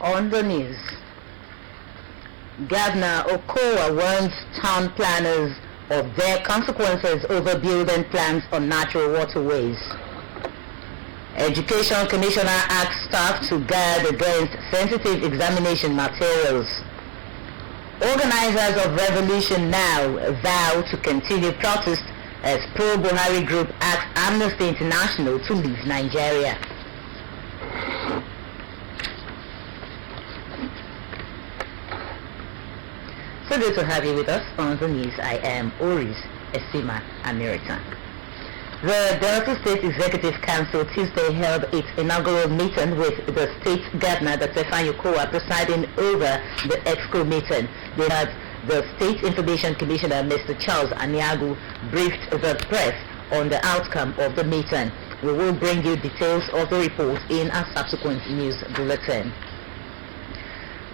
On the news, Governor Okowa warns town planners of their consequences over building plans on natural waterways. Education Commissioner asks staff to guard against sensitive examination materials. Organizers of Revolution Now vow to continue protest as pro-Buhari group asks Amnesty International to leave Nigeria. So good to have you with us on the news. I am Oris Esima Amirita. The Delta State Executive Council Tuesday held its inaugural meeting with the state governor, Dr. Fanyokoa, presiding over the EXCO meeting. They had the State Information Commissioner, Mr. Charles Aniagu, briefed the press on the outcome of the meeting. We will bring you details of the report in a subsequent news bulletin.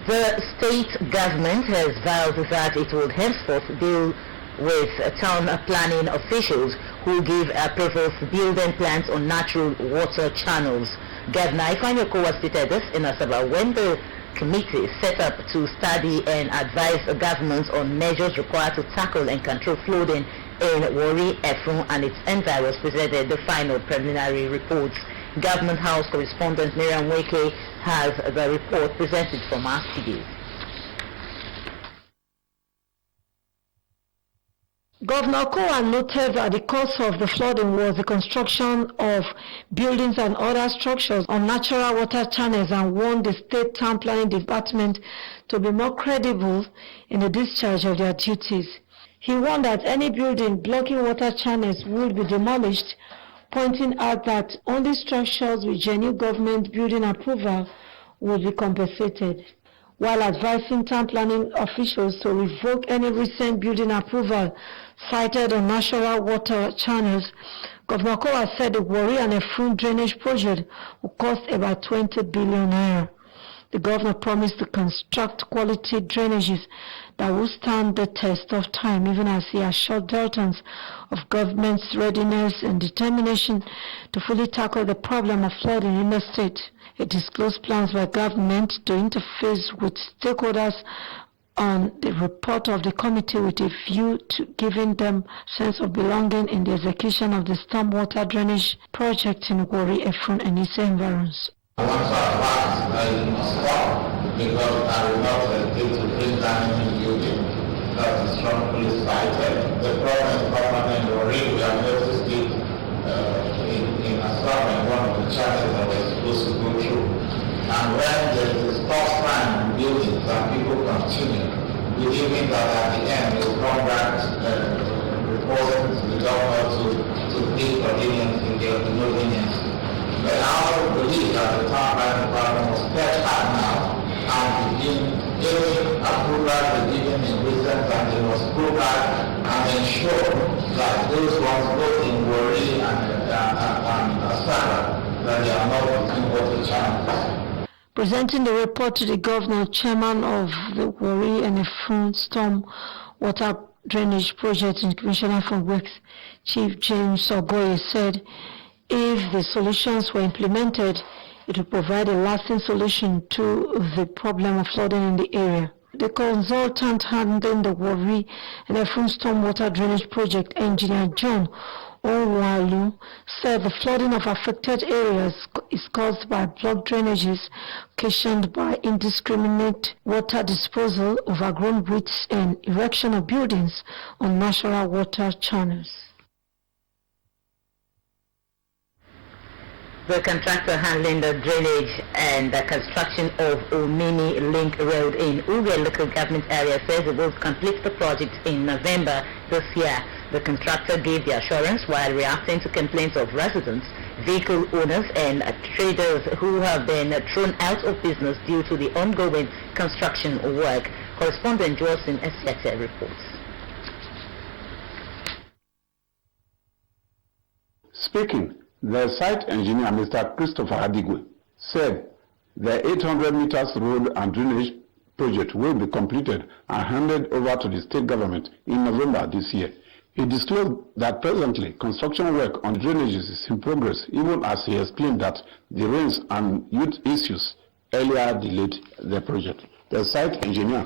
The state government has vowed that it will henceforth deal with town planning officials who give approval for building plans on natural water channels. Governor Ifanyokowa stated this in Asaba when the committee set up to study and advise governments on measures required to tackle and control flooding in Warri, Efun and its environs presented the final preliminary reports. Government House correspondent Miriam Weke has the report presented from our studio. Governor Kowa noted that the cause of the flooding was the construction of buildings and other structures on natural water channels and warned the State Town Planning Department to be more credible in the discharge of their duties. He warned that any building blocking water channels would be demolished, pointing out that only structures with genuine government building approval would be compensated, while advising town planning officials to revoke any recent building approval cited on natural water channels. Governor Kowa said the Warri and Efun drainage project will cost about 20 billion naira. The governor promised to construct quality drainages that will stand the test of time, even as he assured Deltans of government's readiness and determination to fully tackle the problem of flooding in the state. He disclosed plans by government to interface with stakeholders on the report of the committee with a view to giving them sense of belonging in the execution of the stormwater drainage project in Warri, Efun and its environs. Once our plans stop because I will not able to bring down any building that is strongly cited. The problem is permanent already. We have noticed it in Assam and one of the channels that we're supposed to go through. And when there is a stop sign in buildings and people continue, believing that at the end they will come back reporting to the government to take convenience in their convenience. But I also believe that the town planning department will step back now and begin giving approval to given in recent and they must go back and ensure that those ones both in Warri and Asara, that they are not between water channels. Presenting the report to the governor, chairman of the Warri and Efun storm water drainage project and Commissioner for Works, Chief James Ogoye, said if the solutions were implemented, it would provide a lasting solution to the problem of flooding in the area. The consultant handling the Warri and Efun stormwater drainage project, Engineer John Onwalu, said the flooding of affected areas is caused by blocked drainages occasioned by indiscriminate water disposal, overgrown weeds, and erection of buildings on natural water channels. The contractor handling the drainage and the construction of Omini Link Road in Uge local government area says it will complete the project in November this year. The contractor gave the assurance while reacting to complaints of residents, vehicle owners and traders who have been thrown out of business due to the ongoing construction work. Correspondent Jocelyn Esiete reports. Speaking, the site engineer, Mr. Christopher Adigwe, said the 800 meters road and drainage project will be completed and handed over to the state government in November this year. He disclosed that presently construction work on drainages is in progress, even as he explained that the rains and youth issues earlier delayed the project. The site engineer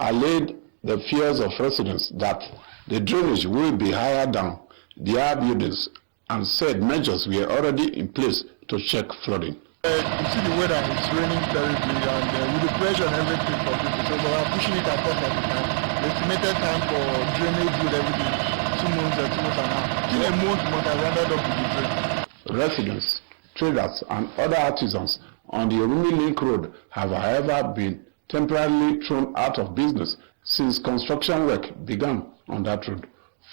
allayed the fears of residents that the drainage will be higher down their buildings and said measures were already in place to check flooding. You see the weather, it's raining terribly, and with the pressure and everything for people, so we are pushing it as fast as we can. The estimated time for drainage with everything, 2 months and a half. In a month, we have rounded up with the drain. Residents, traders, and other artisans on the Orumi Link Road have, however, been temporarily thrown out of business since construction work began on that road.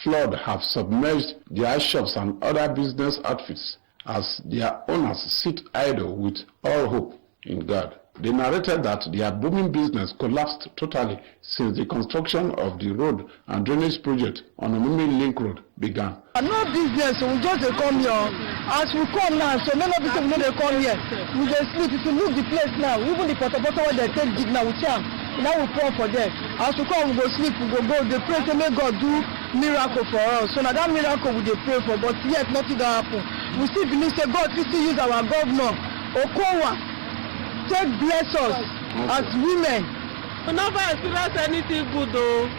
Flood have submerged their shops and other business outfits as their owners sit idle with all hope in God. They narrated that their booming business collapsed totally since the construction of the road and drainage project on Orumi Link Road began. No business, so we just come here. As we come now, so many people know they come here. We just sleep to move the place now. Even the porta where they take dig now, we can. Now we pour for them. As we come, we go sleep, we go. They pray to make God do miracle for us. So now that miracle we they pray for, but yet nothing that happen. We still believe that God will still use our governor, Okowa, take bless us as women. We never experienced anything good though.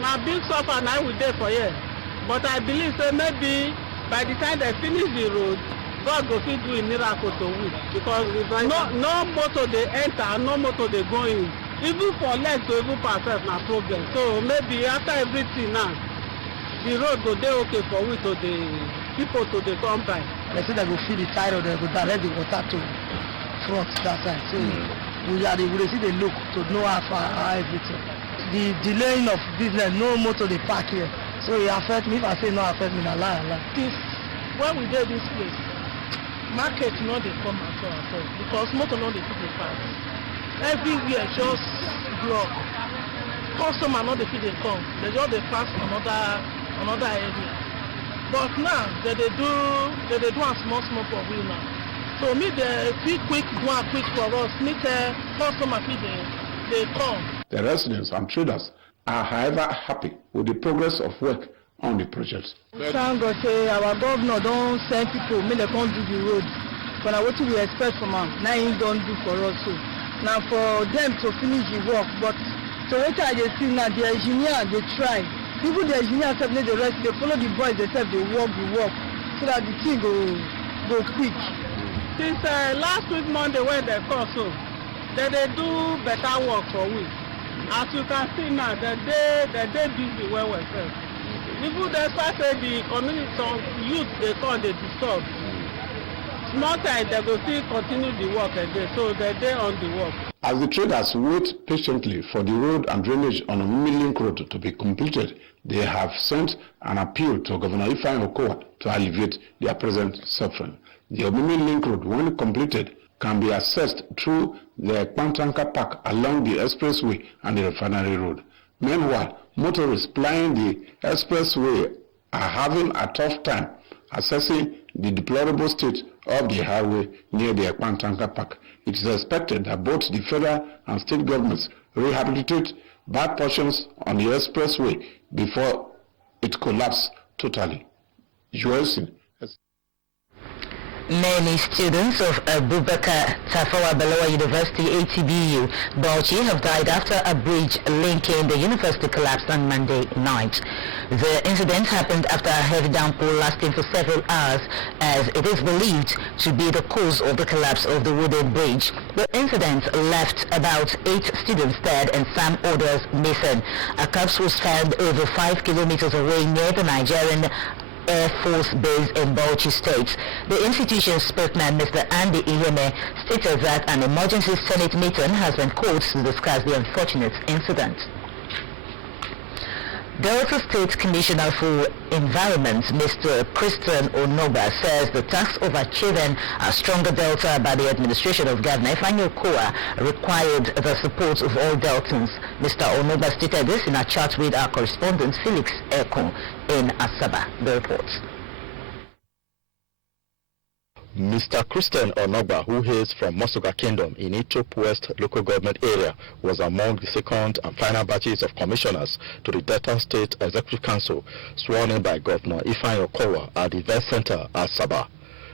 Now big suffer now we there for here. But I believe that maybe by the time they finish the road, God will still do a miracle to we. Because no motor they enter, no motor they go in. Even for less to even pass na problem. So maybe after everything now, the road go dey okay for we to the people to the come by. They say they go feed the tire, they go direct the water to front that side. So we see the look to know how everything. The delaying of business, no motor they park here. So it affect me. If I say no affect me, na lie. This when we did this place, market no dey come at all because motor no dey fit dey pass. Everywhere just block. Customer no dey fit dey come. They just dey pass another area. But now they do a small for we now. So me they fit quick do a quick for us. Me customer fit they come. The residents and traders are, however, happy with the progress of work on the project. Thank God say our governor don't send people, make they come do the road. But now what we expect from them, now he don't do for us. So now for them to finish the work, but so what I see now, the engineer they try. Even the engineer self the rest, they follow the boys, they self they work, so that the thing go quick. Since last week Monday when they come so, they do better work for we. As you can see now, they busy well. Even despite the community, some youth they come, they disturb. Small time they go still continue the work again, so they on the work. As the traders wait patiently for the road and drainage on Orumi Link Road to be completed, they have sent an appeal to Governor Ifeanyi Okowa to alleviate their present suffering. The Orumi Link Road, when completed, can be accessed through the Pantanka Park along the expressway and the refinery road. Meanwhile, motorists plying the expressway are having a tough time assessing the deplorable state of the highway near the Pantanka Park. It is expected that both the federal and state governments rehabilitate bad portions on the expressway before it collapses totally. Joelson. Many students of Abubakar Tafawa Balewa University ATBU Bauchi have died after a bridge linking the university collapsed on Monday night. The incident happened after a heavy downpour lasting for several hours, as it is believed to be the cause of the collapse of the wooden bridge. The incident left about 8 students dead and some others missing. A corpse was found over 5 kilometers away near the Nigerian Air Force Base in Bauchi State. The institution's spokesman, Mr. Andy Iheme, stated that an emergency Senate meeting has been called to discuss the unfortunate incident. Delta State Commissioner for Environment, Mr. Christian Onoba, says the task of achieving a stronger Delta by the administration of Governor Ifeanyi Okowa required the support of all Deltans. Mr. Onoba stated this in a chat with our correspondent Felix Ekon in Asaba. The report. Mr. Christian Onoba, who hails from Mosoga Kingdom in Itop West local government area, was among the second and final batches of commissioners to the Delta State Executive Council sworn in by Governor Ifeanyi Okowa at the event center at Asaba.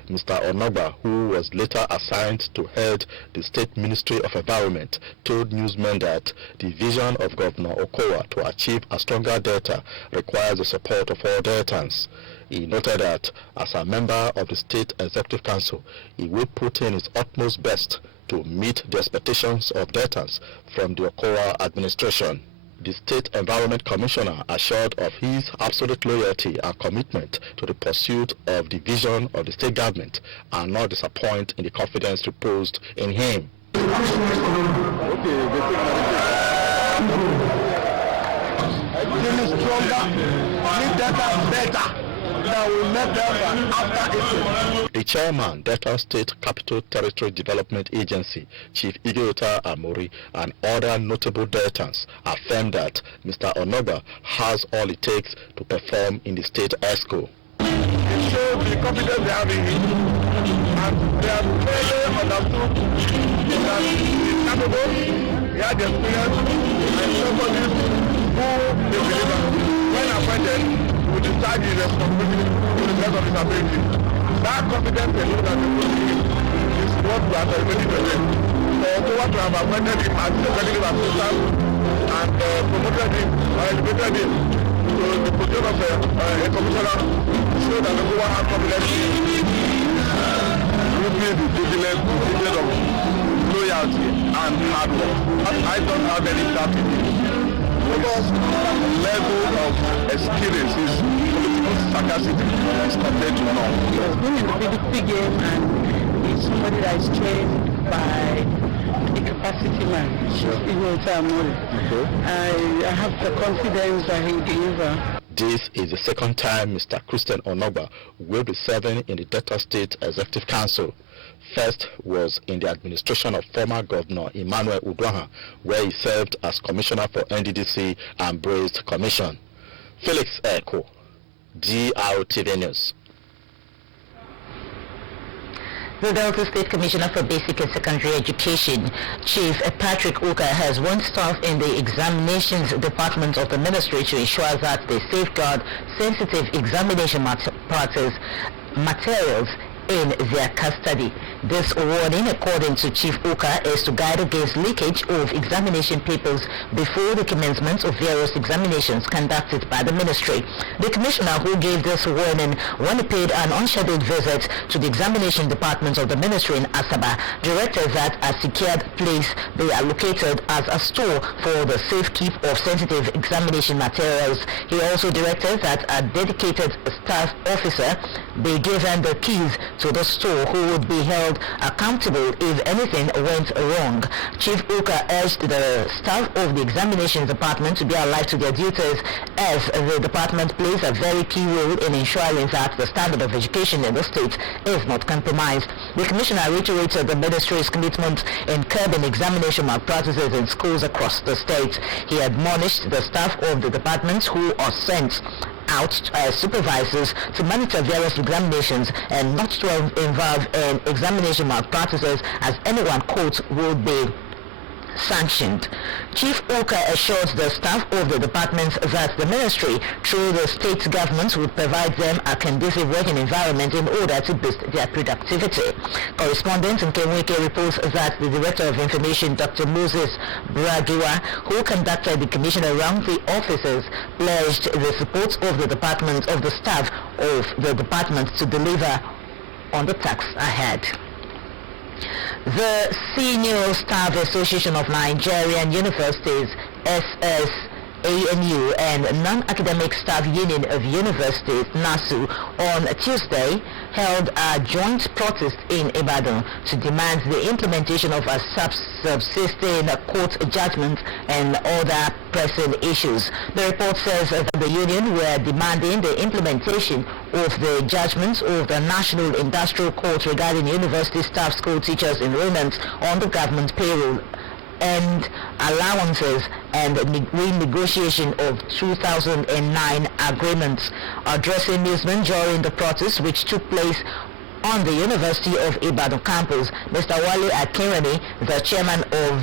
Mr. Onogba, who was later assigned to head the State Ministry of Environment, told newsmen that the vision of Governor Okowa to achieve a stronger Delta requires the support of all Deltans. He noted that as a member of the State Executive Council, he will put in his utmost best to meet the expectations of Deltans from the Okowa administration. The State Environment Commissioner assured of his absolute loyalty and commitment to the pursuit of the vision of the state government and not disappoint in the confidence reposed in him. The chairman, Delta State Capital Territory Development Agency, Chief Igeota Amori, and other notable Deltans affirmed that Mr. Onogba has all it takes to perform in the state ESCO. It shows the confidence they have in him, and they have clearly understood that he is capable, he has the experience, and somebody who they believe in. When appointed, will discharge his responsibility to the best of his ability. That confidence alone that they put in him is what we are celebrating today. So what we have appointed him as the executive assistant and promoted him or elevated him to the position of a commissioner show that the Okowa has confidence in him. We will be vigilant of loyalty and hard work. I don't have any doubt in him. Because level of experience is political sagacity is compared to none. He has been in the PDP game and he's somebody that is trained by a capacity man. Sure. I have the confidence that he will deliver. This is the second time Mr. Christian Onogba will be serving in the Delta State Executive Council. First was in the administration of former Governor Emmanuel Udwaha, where he served as Commissioner for NDDC and Braced Commission. Felix Eko, Drtv News. The Delta State Commissioner for Basic and Secondary Education, Chief Patrick Uka, has warned staff in the examinations department of the ministry to ensure that they safeguard sensitive examination materials in their custody. This warning, according to Chief Uka, is to guide against leakage of examination papers before the commencement of various examinations conducted by the ministry. The commissioner, who gave this warning when he paid an unscheduled visit to the examination department of the ministry in Asaba, directed that a secured place be allocated as a store for the safekeep of sensitive examination materials. He also directed that a dedicated staff officer be given the keys to the store, who would be held accountable if anything went wrong. Chief Uka urged the staff of the examination department to be alive to their duties, as the department plays a very key role in ensuring that the standard of education in the state is not compromised. The commissioner reiterated the ministry's commitment in curbing examination malpractices in schools across the state. He admonished the staff of the departments who are sent out as supervisors to monitor various examinations and not to involve in examination malpractices, as anyone caught will be sanctioned. Chief Uka assured the staff of the departments that the ministry, through the state government, would provide them a conducive working environment in order to boost their productivity. Correspondent in Kenweke reports that the Director of Information, Dr. Moses Bragiwa, who conducted the commission around the offices, pledged the support of the department, of the staff of the department, to deliver on the task ahead. The Senior Staff Association of Nigerian Universities, SSANU, and Non-Academic Staff Union of Universities, NASU, on Tuesday held a joint protest in Ibadan to demand the implementation of a subsisting court judgment and other pressing issues. The report says that the union were demanding the implementation of the judgments of the National Industrial Court regarding university staff school teachers enrollment on the government payroll, and allowances, and renegotiation of 2009 agreements. Addressing newsmen during the protest, which took place on the University of Ibadan campus, Mr. Wale Akinrani, the chairman of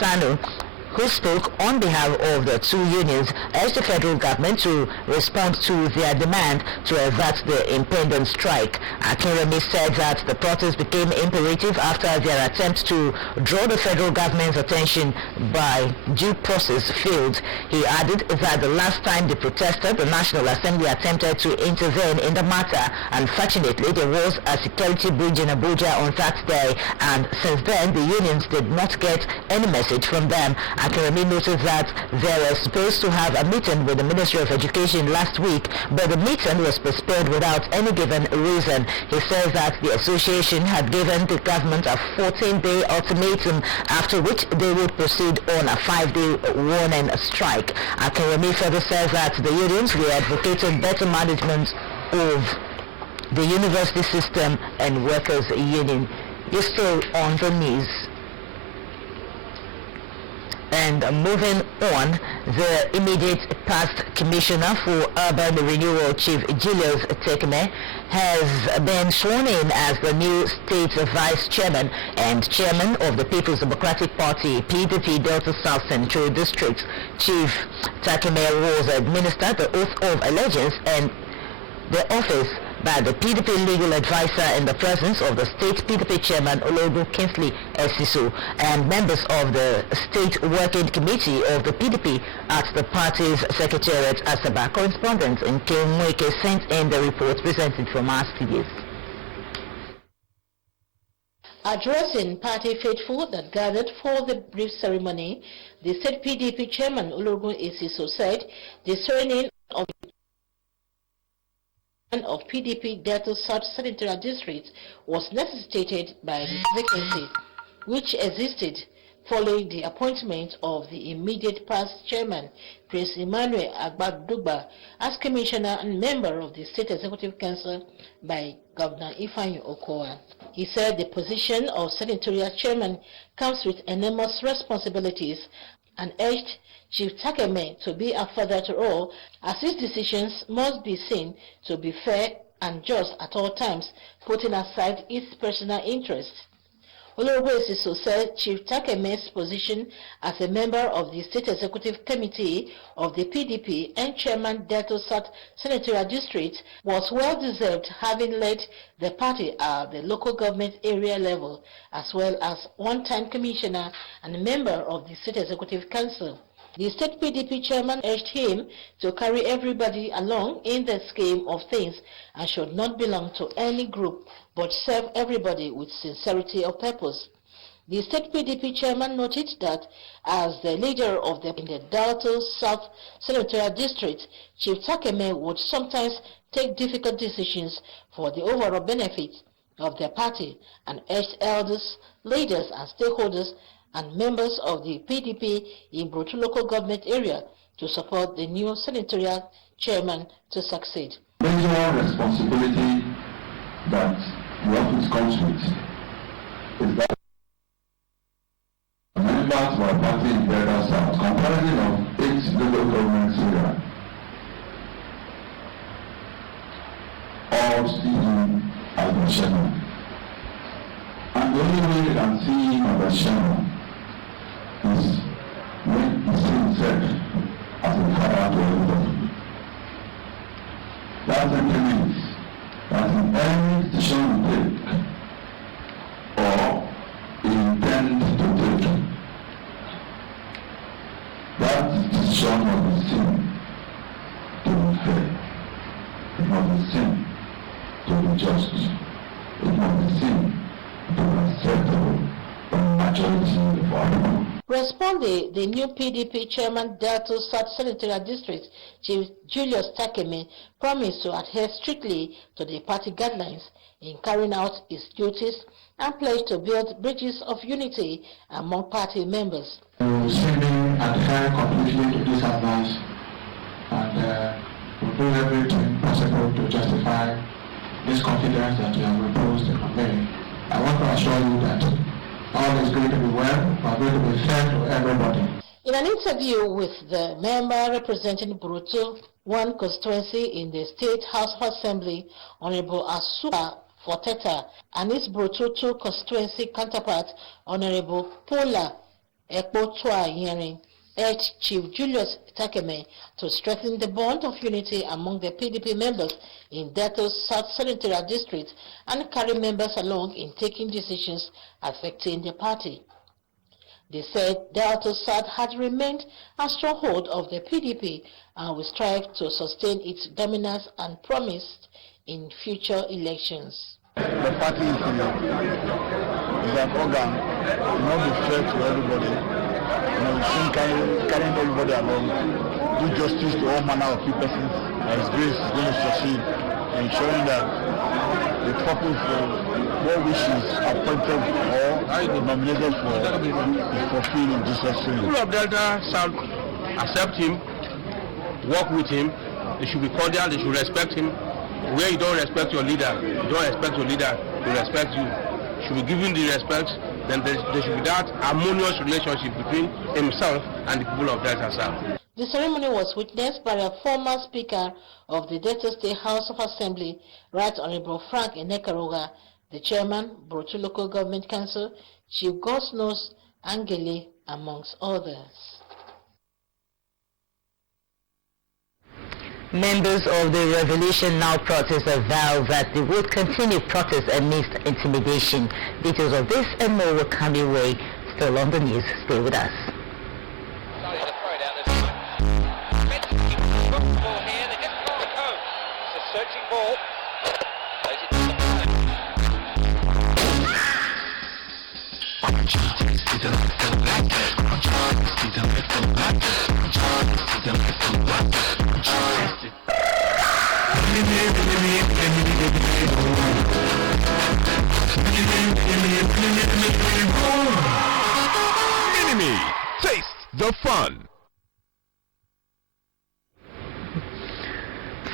SANU, who spoke on behalf of the two unions, urged the federal government to respond to their demand to avert the impending strike. Akinremi said that the protest became imperative after their attempt to draw the federal government's attention by due process failed. He added that the last time they protested, the National Assembly attempted to intervene in the matter. Unfortunately, there was a security breach in Abuja on that day, and since then the unions did not get any message from them. Akinremi noted that they were supposed to have a meeting with the Ministry of Education last week, but the meeting was postponed without any given reason. He says that the association had given the government a 14-day ultimatum, after which they would proceed on a 5-day warning strike. Akinremi further says that the unions were advocating better management of the university system and workers' union. You're still on the news. And moving on, the immediate past commissioner for urban renewal, Chief Julius Tekeme, has been sworn in as the new state vice chairman and chairman of the People's Democratic Party, PDP Delta South Central District. Chief Tekeme was administered the oath of allegiance and the office by the PDP legal advisor in the presence of the state PDP chairman Ologun Kingsley Esiso and members of the state working committee of the PDP at the party's secretariat. Asaba correspondent in Kimweke sent in the report presented from our studios. Addressing party faithful that gathered for the brief ceremony, the state PDP chairman Ologun Esiso said the swearing of PDP Delta South Senatorial District was necessitated by the vacancy which existed following the appointment of the immediate past chairman, Prince Emmanuel Agbadugba, as commissioner and member of the State Executive Council by Governor Ifeanyi Okowa. He said the position of senatorial chairman comes with enormous responsibilities and urged Chief Tekeme to be a father to all, as his decisions must be seen to be fair and just at all times, putting aside his personal interests. Ologun Esiso said Chief Tekeme's position as a member of the State Executive Committee of the PDP and Chairman Delta South Senatorial District was well deserved, having led the party at the local government area level, as well as one-time commissioner and member of the State Executive Council. The state PDP chairman urged him to carry everybody along in the scheme of things and should not belong to any group but serve everybody with sincerity of purpose. The state PDP chairman noted that as the leader of in the Delta South Senatorial District, Chief Tekeme would sometimes take difficult decisions for the overall benefit of the party and urged elders, leaders and stakeholders and members of the PDP in Brotu local government area to support the new senatorial chairman to succeed. Major responsibility that the office comes with is that members of our party in Delta South, comprising of 8 local governments here, all see him as the chairman. And the only way you can see him as the chairman is when he sees himself as a father to everybody. That simply means that in any decision we take or intend to take, that decision must be seen to be fair. It must be seen to be just. It must be seen to be acceptable for the majority of our people. Responding, the new PDP chairman Delta South Senatorial District, Chief Julius Tekeme, promised to adhere strictly to the party guidelines in carrying out its duties and pledged to build bridges of unity among party members. We will simply adhere completely to this advice and will do everything possible to justify this confidence that you have reposed in me. I want to assure you that all is going to be well, but going to be fair to everybody. In an interview with the member representing Brotu 1 constituency in the State House of Assembly, Honorable Asuka Forteta, and his Brotu 2 constituency counterpart, Honorable Paula Ekpo Tua Hearing urged Chief Julius Takeme to strengthen the bond of unity among the PDP members in Delta's South Senatorial District and carry members along in taking decisions affecting the party. They said Delta South had remained a stronghold of the PDP and will strive to sustain its dominance and promise in future elections. The party is an organ, not be fair to everybody. We carrying everybody along, do justice to all manner of people. His Grace is going to succeed in ensuring that the purpose for what wishes appointed or nominated for is fulfilled in Jesus' name. People of Delta shall accept him, work with him. They should be cordial, they should respect him. Where you don't respect your leader, you don't expect your leader to respect you. You should be given the respect, then there should be that harmonious relationship between himself and the people of Delta South. The ceremony was witnessed by a former Speaker of the Delta State House of Assembly, Right Honorable Frank Enekaroga, the Chairman, Brotu Local Government Council, Chief Gosnos Angele, amongst others. Members of the Revolution Now protest vow that they will continue protest amidst intimidation. Details of this and more will come your way. Still on the news. Stay with us. Mini-Me, taste the fun.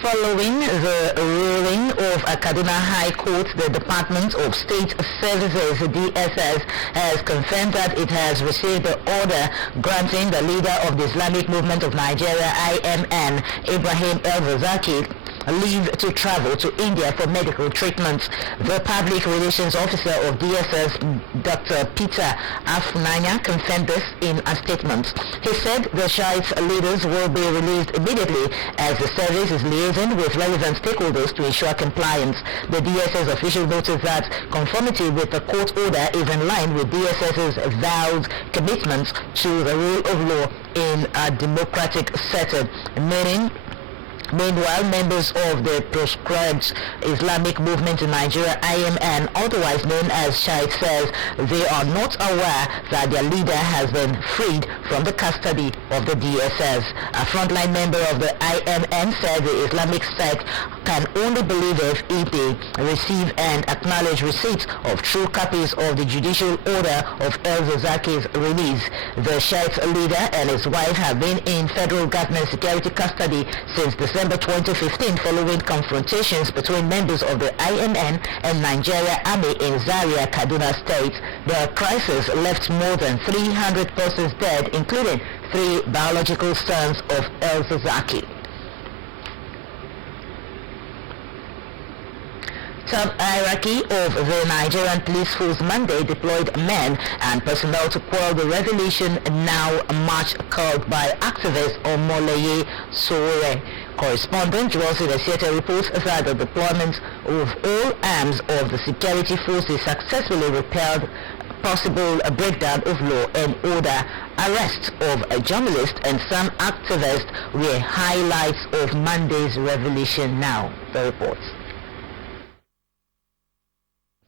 Following the ruling of Kaduna High Court, the Department of State Services, DSS, has confirmed that it has received the order granting the leader of the Islamic Movement of Nigeria, IMN, Ibrahim El-Zaki, leave to travel to India for medical treatment. The Public Relations Officer of DSS, Dr. Peter Afunanya, confirmed this in a statement. He said the Shiite leaders will be released immediately as the service is liaising with relevant stakeholders to ensure compliance. The DSS official noted that conformity with the court order is in line with DSS's vowed commitment to the rule of law in a democratic setting, Meanwhile, members of the proscribed Islamic Movement in Nigeria, IMN, otherwise known as Shiite, says they are not aware that their leader has been freed from the custody of the DSS. A frontline member of the IMN said the Islamic sect can only believe if they receive and acknowledge receipt of true copies of the judicial order of El-Zaki's release. The Shiite leader and his wife have been in federal government security custody since December 2015 following confrontations between members of the IMN and Nigeria Army in Zaria, Kaduna State. The crisis left more than 300 persons dead, including 3 biological sons of El-Zaki. Top hierarchy of the Nigerian police force Monday deployed men and personnel to quell the Revolution Now march called by activist Omoleye Sowore. Correspondent Rosie Desiete reports that the deployment of all arms of the security forces successfully repelled possible breakdown of law and order. Arrests of a journalist and some activists were highlights of Monday's Revolution Now. The reports.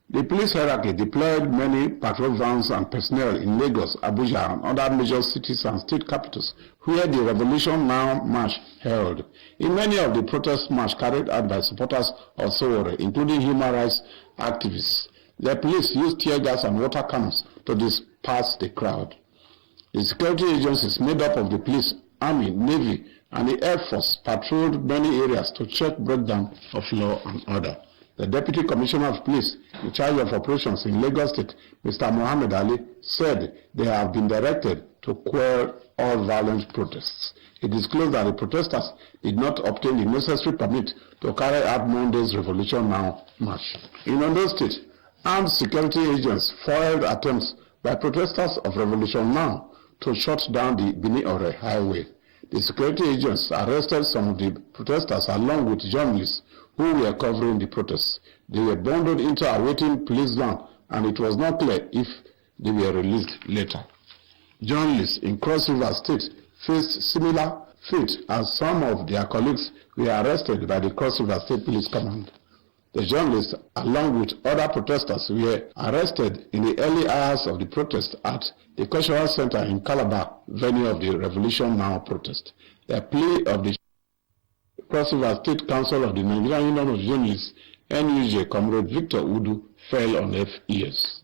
The police hierarchy deployed many patrol vans and personnel in Lagos, Abuja, and other major cities and state capitals where the Revolution Now march held. In many of the protest march carried out by supporters of Sowore, including human rights activists, the police used tear gas and water cannons to disperse the crowd. The security agencies made up of the police, army, navy, and the air force patrolled many areas to check breakdown of law and order. The Deputy Commissioner of Police in charge of operations in Lagos State, Mr. Mohammed Ali, said they have been directed to quell all violent protests. He disclosed that the protesters did not obtain the necessary permit to carry out Monday's Revolution Now march. In Ondo State, armed security agents foiled attempts by protesters of Revolution Now to shut down the Benin-Ore highway. The security agents arrested some of the protesters along with journalists who were covering the protests. They were bundled into a waiting police van, and it was not clear if they were released later. Journalists in Cross River State faced similar fate as some of their colleagues were arrested by the Cross River State Police Command. The journalists, along with other protesters, were arrested in the early hours of the protest at the Cultural Center in Calabar, venue of the Revolution Now protest. The plea of the Cross River State Council of the Nigerian Union of Journalists, NUJ, Comrade Victor Udu, fell on deaf ears.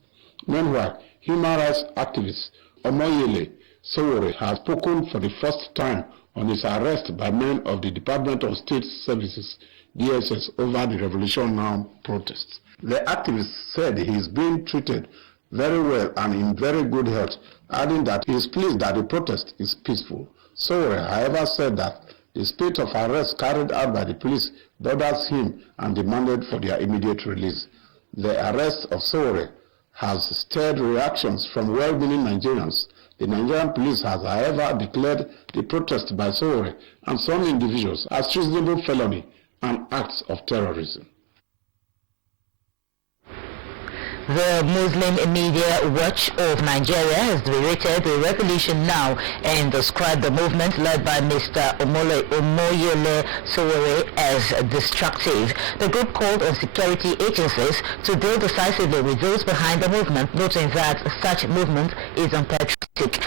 Meanwhile, human rights activist Omoyele Sowore has spoken for the first time on his arrest by men of the Department of State Services, DSS, over the Revolution Now protests. The activist said he is being treated very well and in very good health, adding that he is pleased that the protest is peaceful. Sowore, however, said that the spate of arrests carried out by the police bothers him and demanded for their immediate release. The arrest of Sowore has stirred reactions from well-meaning Nigerians. The Nigerian police has, however, declared the protest by Sowore and some individuals as treasonable felony and acts of terrorism. The Muslim Media Watch of Nigeria has berated the Revolution Now and described the movement led by Mr. Omoyele Sowore as destructive. The group called on security agencies to deal decisively with those behind the movement, noting that such movement is unpatriotic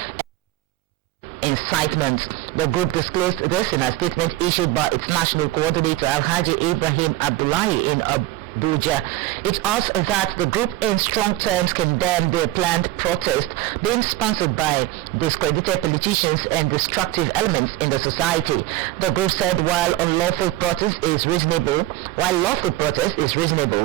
incitement. The group disclosed this in a statement issued by its national coordinator Alhaji Ibrahim Abdullahi in Abuja. It asks that the group in strong terms condemn the planned protest being sponsored by discredited politicians and destructive elements in the society. The group said while lawful protest is reasonable,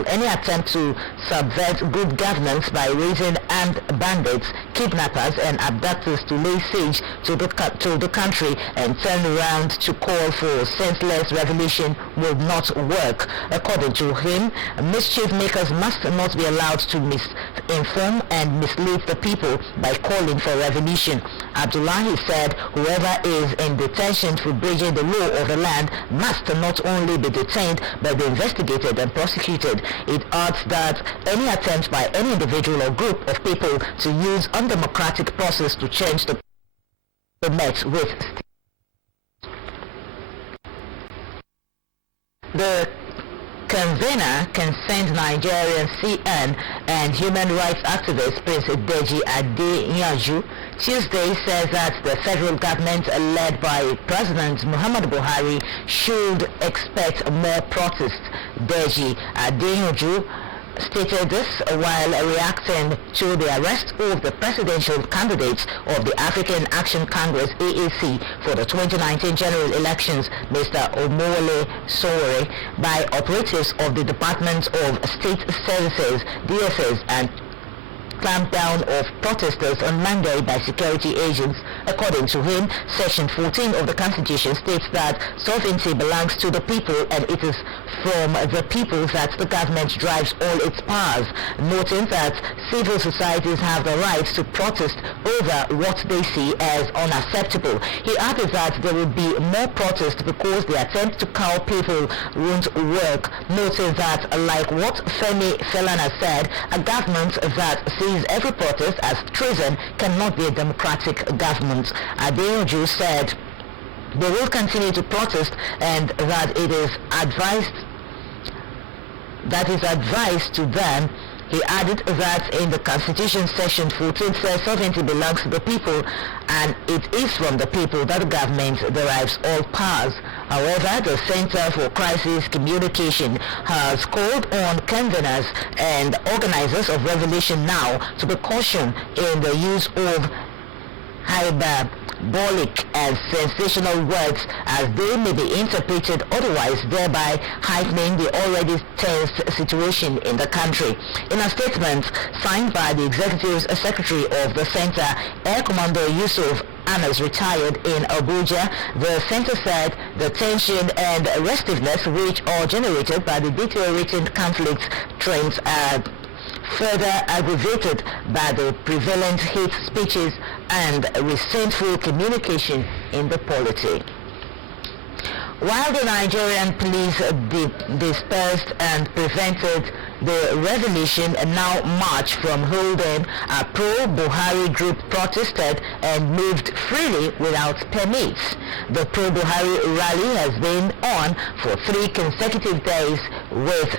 any attempt to subvert good governance by raising armed bandits, kidnappers and abductors to lay siege to the country and turn around to call for senseless revolution will not work. According to him, mischief makers must not be allowed to misinform and mislead the people by calling for revolution. Abdullahi said whoever is in detention for breaching the law of the land must not only be detained but be investigated and prosecuted. It adds that any attempt by any individual or group of people to use undemocratic process to change the met with the convener concerned Nigerian CN and human rights activist Prince Deji Adeyanju Tuesday says that the federal government led by President Muhammadu Buhari should expect more protests. Deji Adeyanju stated this while reacting to the arrest of the presidential candidates of the African Action Congress AAC for the 2019 general elections, Mr. Omoyele Sowore, by operatives of the Department of State Services, DSS, and clampdown of protesters on Monday by security agents. According to him, Section 14 of the Constitution states that sovereignty belongs to the people and it is from the people that the government derives all its powers, noting that civil societies have the right to protest over what they see as unacceptable. He added that there will be more protests because the attempt to cow people won't work, noting that, like what Femi Felana said, a government that sees every protest as treason cannot be a democratic government. Adeyanju said they will continue to protest and that it is advised to them. He added that in the Constitution, Section 14 says sovereignty belongs to the people and it is from the people that the government derives all powers. However, the Center for Crisis Communication has called on conveners and organizers of Revolution Now to be cautioned in the use of hyperbolic and sensational words as they may be interpreted otherwise, thereby heightening the already tense situation in the country. In a statement signed by the Executive Secretary of the Center, Air Commander Yusuf Anas, retired in Abuja, the center said the tension and restiveness which are generated by the deteriorating conflict trends are further aggravated by the prevalent hate speeches and resentful communication in the polity. While the Nigerian police dispersed and prevented the revolution, now march from holding, a pro-Buhari group protested and moved freely without permits. The pro-Buhari rally has been on for 3 consecutive days, with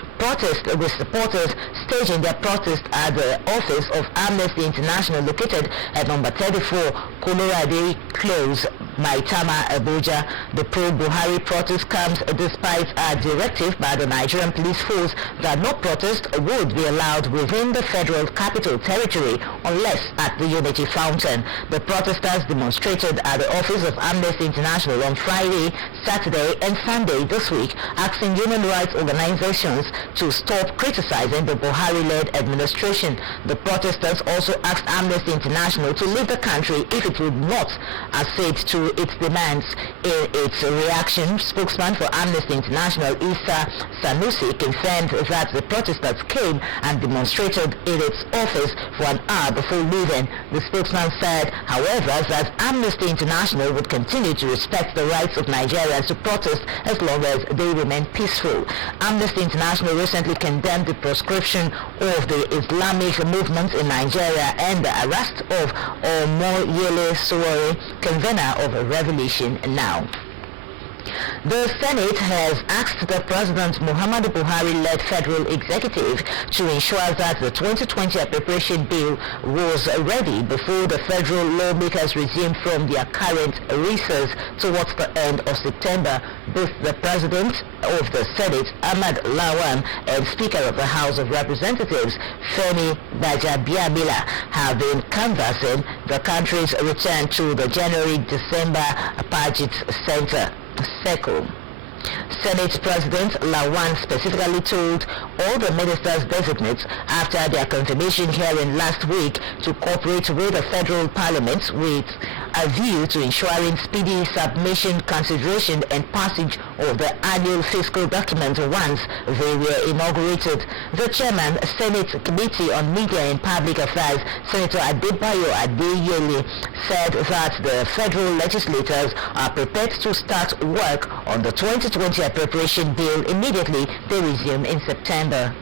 supporters staging their protest at the office of Amnesty International located at number 34 Colorado Close, Maitama, Abuja. The pro-Buhari protest comes despite a directive by the Nigerian police force that no protest would be allowed within the Federal Capital Territory unless at the Unity Fountain. The protesters demonstrated at the office of Amnesty International on Friday, Saturday and Sunday this week, asking human rights organizations to stop criticizing the Buhari-led administration. The protesters also asked Amnesty International to leave the country if it would not accede to its demands. In its reaction, spokesman for Amnesty International, Isa Sanusi, confirmed that the protesters came and demonstrated in its office for an hour before leaving. The spokesman said, however, that Amnesty International would continue to respect the rights of Nigerians to protest as long as they remain peaceful. Amnesty International recently condemned the proscription of the Islamic movement in Nigeria and the arrest of Omoyele Sowore, convener of a revolution now. The Senate has asked the President Muhammadu Buhari-led federal executive to ensure that the 2020 appropriation bill was ready before the federal lawmakers resume from their current recess towards the end of September. Both the President of the Senate, Ahmad Lawan, and Speaker of the House of Representatives, Femi Gbajabiamila, have been canvassing the country's return to the January-December budget center. Senate President Lawan specifically told all the ministers designates after their confirmation hearing last week to cooperate with the federal parliament with a view to ensuring speedy submission, consideration and passage of the annual fiscal document once they were inaugurated. The chairman, Senate Committee on Media and Public Affairs, Senator Adebayo Adeyele, said that the federal legislators are prepared to start work on the 2020 appropriation bill immediately they resume in September.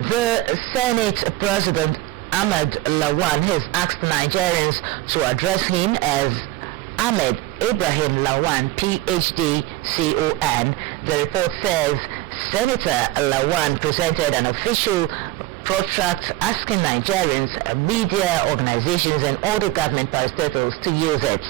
The Senate President Ahmad Lawan has asked Nigerians to address him as Ahmed Ibrahim Lawan, PhD, CON. The report says Senator Lawan presented an official protract asking Nigerians, media organizations and other government parastatals to use it.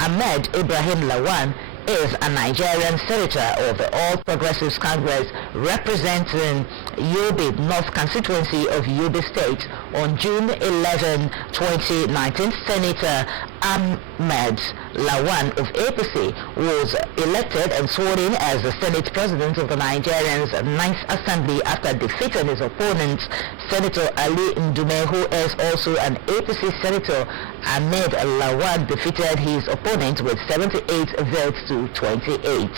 Ahmed Ibrahim Lawan is a Nigerian senator of the All Progressives Congress representing Yobe North constituency of Yobe State. On June 11, 2019, Senator Ahmed Lawan of APC was elected and sworn in as the Senate President of the Nigerian's 9th Assembly after defeating his opponent, Senator Ali Ndume, who is also an APC Senator. Ahmed Lawan defeated his opponent with 78 votes to 28.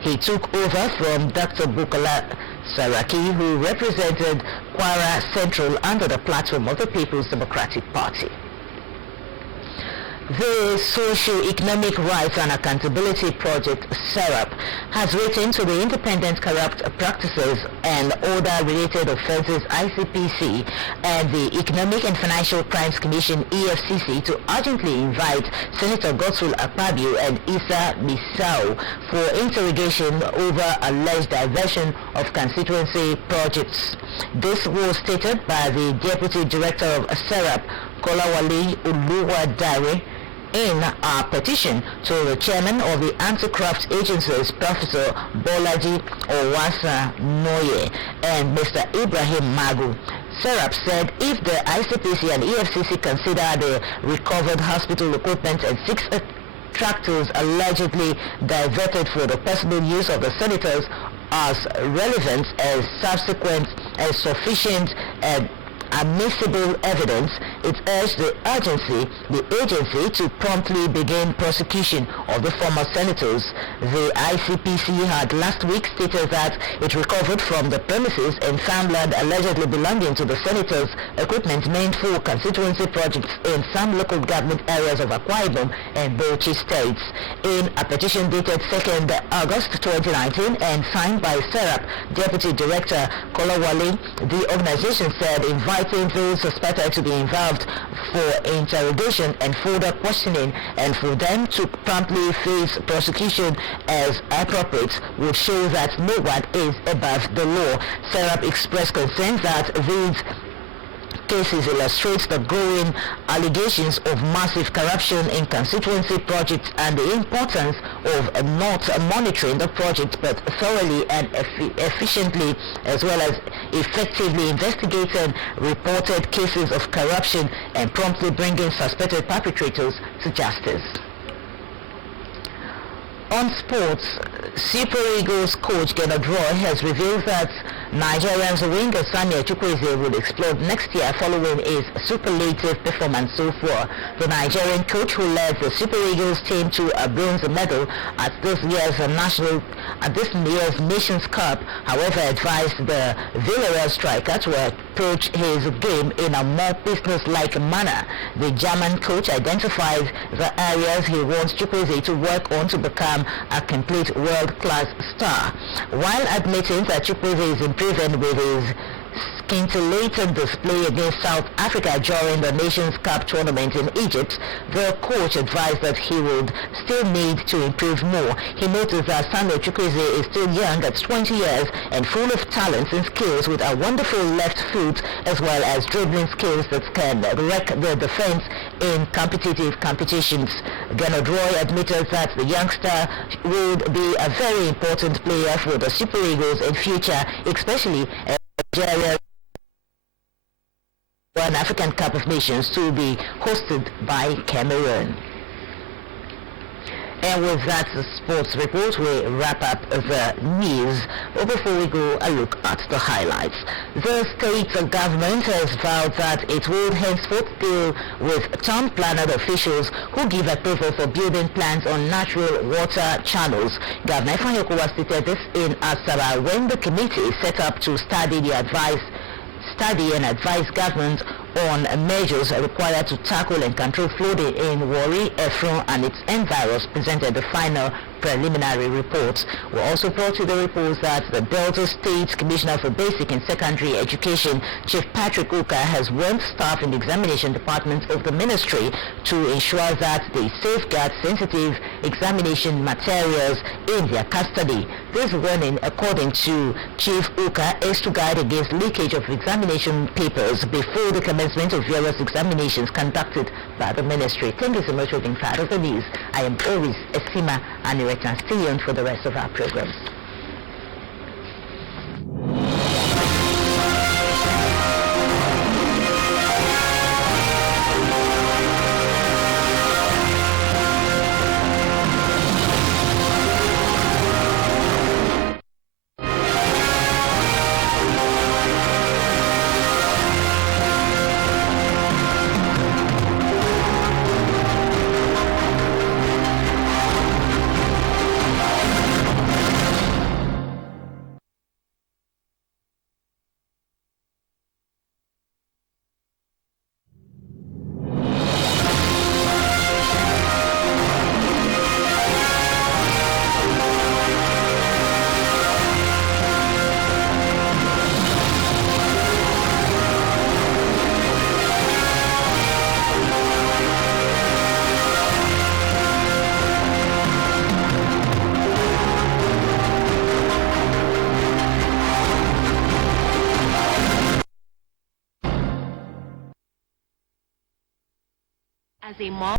He took over from Dr. Bukola Saraki, who represented Kwara Central under the platform of the People's Democratic Party. The Socio-Economic Rights and Accountability Project, SERAP, has written to the Independent Corrupt Practices and Other Related Offences ICPC and the Economic and Financial Crimes Commission EFCC to urgently invite Senator Godswill Akpabio and Issa Misau for interrogation over alleged diversion of constituency projects. This was stated by the Deputy Director of SERAP, Kolawale Uluwadare, in a petition to the chairman of the anti-corrupt agencies, Professor Bolaji Owasa Noye and Mr. Ibrahim Magu. SERAP said if the ICPC and EFCC consider the recovered hospital equipment and 6 tractors allegedly diverted for the personal use of the senators as relevant as subsequent as sufficient admissible evidence, it urged the agency to promptly begin prosecution of the former senators. The ICPC had last week stated that it recovered from the premises and farmland allegedly belonging to the senators equipment meant for constituency projects in some local government areas of Akwa Ibom and Bauchi states. In a petition dated 2nd August 2019 and signed by SERAP Deputy Director Kolawale, the organization said inviting those suspected to be involved for interrogation and further questioning and for them to promptly face prosecution as appropriate would show that no one is above the law. SERAP expressed concern that these cases illustrates the growing allegations of massive corruption in constituency projects and the importance of not monitoring the project but thoroughly and efficiently as well as effectively investigating reported cases of corruption and promptly bringing suspected perpetrators to justice. On sports, Super Eagles coach Gernot Roy has revealed that Nigerian's winger Samuel Chukwueze will explode next year following his superlative performance so far. The Nigerian coach who led the Super Eagles team to a bronze medal at this year's Nations Cup, however, advised the Villarreal striker to approach his game in a more business-like manner. The German coach identified the areas he wants Chukwueze to work on to become a complete world-class star, while admitting that Chukwueze is improving with his scintillating display against South Africa during the Nations Cup tournament in Egypt. The coach advised that he would still need to improve more. He noticed that Samuel Chukwueze is still young at 20 years and full of talents and skills with a wonderful left foot as well as dribbling skills that can wreck the defense in competitive competitions. Gernot Roy admitted that the youngster would be a very important player for the Super Eagles in future, especially as Nigeria won African Cup of Nations to be hosted by Cameroon. And with that sports report, we wrap up the news. But before we go a look at the highlights, the state government has vowed that it will henceforth deal with town planner officials who give approval for building plans on natural water channels. Governor Fanyokowa stated this in Asaba when the committee set up to study and advise government on measures required to tackle and control flooding in Warri, Efron and its environs presented the final preliminary reports. We also brought you the reports that the Delta State Commissioner for Basic and Secondary Education, Chief Patrick Uka, has warned staff in the examination department of the ministry to ensure that they safeguard sensitive examination materials in their custody. This warning, according to Chief Uka, is to guard against leakage of examination papers before the commencement of various examinations conducted by the ministry. Thank you so much for being part of the news. I am Oris Esima and stay on for the rest of our programs. As a mom,